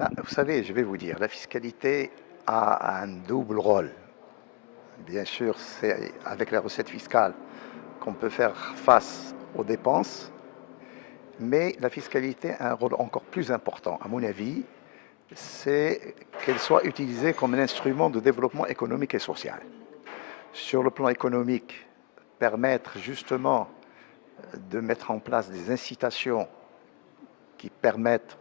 Vous savez, je vais vous dire, la fiscalité a un double rôle. Bien sûr, c'est avec la recette fiscale qu'on peut faire face aux dépenses, mais la fiscalité a un rôle encore plus important, à mon avis, c'est qu'elle soit utilisée comme un instrument de développement économique et social. Sur le plan économique, permettre justement de mettre en place des incitations qui permettent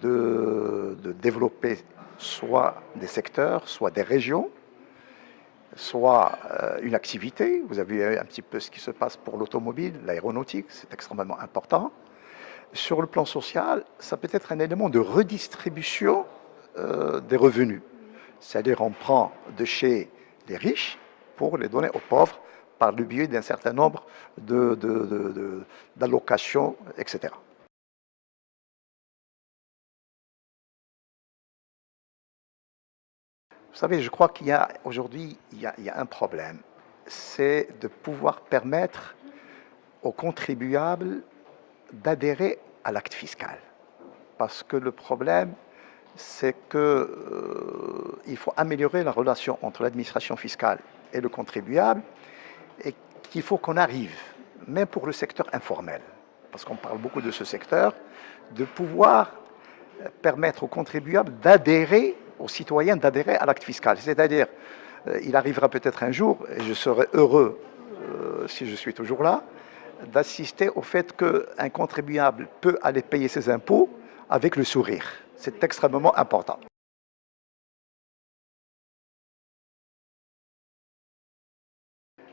de développer soit des secteurs, soit des régions, soit une activité. Vous avez vu un petit peu ce qui se passe pour l'automobile, l'aéronautique, c'est extrêmement important. Sur le plan social, ça peut être un élément de redistribution des revenus. C'est-à-dire on prend de chez les riches pour les donner aux pauvres par le biais d'un certain nombre d'allocations, etc. Vous savez, je crois qu'il y a aujourd'hui, il y a un problème. C'est de pouvoir permettre aux contribuables d'adhérer à l'acte fiscal. Parce que le problème, c'est qu'il faut améliorer la relation entre l'administration fiscale et le contribuable et qu'il faut qu'on arrive, même pour le secteur informel, parce qu'on parle beaucoup de ce secteur, de pouvoir permettre aux contribuables d'adhérer, aux citoyens d'adhérer à l'acte fiscal. C'est-à-dire, il arrivera peut-être un jour, et je serai heureux si je suis toujours là, d'assister au fait qu'un contribuable peut aller payer ses impôts avec le sourire. C'est extrêmement important.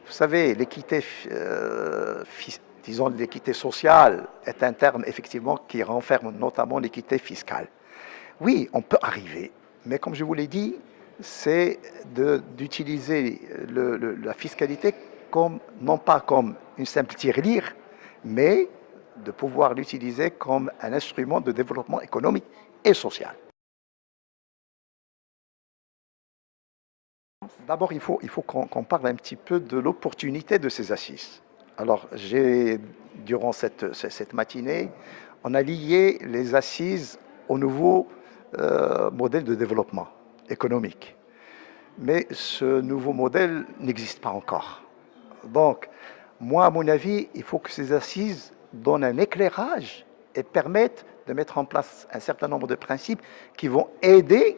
Vous savez, l'équité, disons l'équité sociale est un terme effectivement qui renferme notamment l'équité fiscale. Oui, on peut arriver, mais comme je vous l'ai dit, c'est d'utiliser la fiscalité comme, non pas comme une simple tirelire, mais de pouvoir l'utiliser comme un instrument de développement économique et social. D'abord, il faut qu'on parle un petit peu de l'opportunité de ces assises. Alors, durant cette matinée, on a lié les assises au nouveau modèle de développement économique. Mais ce nouveau modèle n'existe pas encore. Donc, moi, à mon avis, il faut que ces assises donnent un éclairage et permettent de mettre en place un certain nombre de principes qui vont aider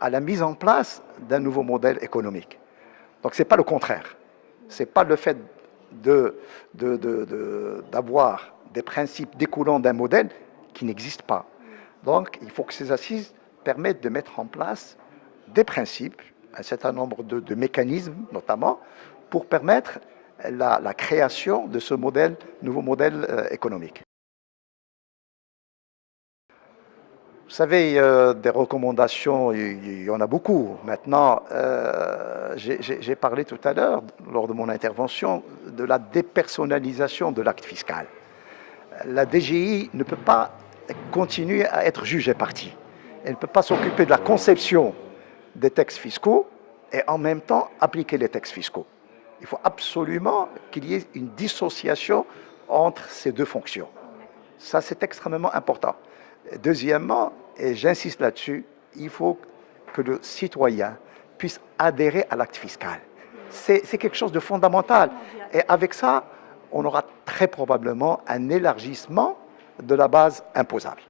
à la mise en place d'un nouveau modèle économique. Donc, ce n'est pas le contraire. Ce n'est pas le fait d'avoir des principes découlant d'un modèle qui n'existe pas. Donc, il faut que ces assises permettent de mettre en place des principes, un certain nombre de mécanismes notamment, pour permettre la création de ce nouveau modèle économique. Vous savez, des recommandations, il y en a beaucoup. Maintenant, j'ai parlé tout à l'heure, lors de mon intervention, de la dépersonnalisation de l'acte fiscal. La DGI ne peut pas continuer à être juge et partie. Elle ne peut pas s'occuper de la conception des textes fiscaux et en même temps appliquer les textes fiscaux. Il faut absolument qu'il y ait une dissociation entre ces deux fonctions. Ça, c'est extrêmement important. Deuxièmement, et j'insiste là-dessus, il faut que le citoyen puisse adhérer à l'acte fiscal. C'est quelque chose de fondamental. Et avec ça, on aura très probablement un élargissement de la base imposable.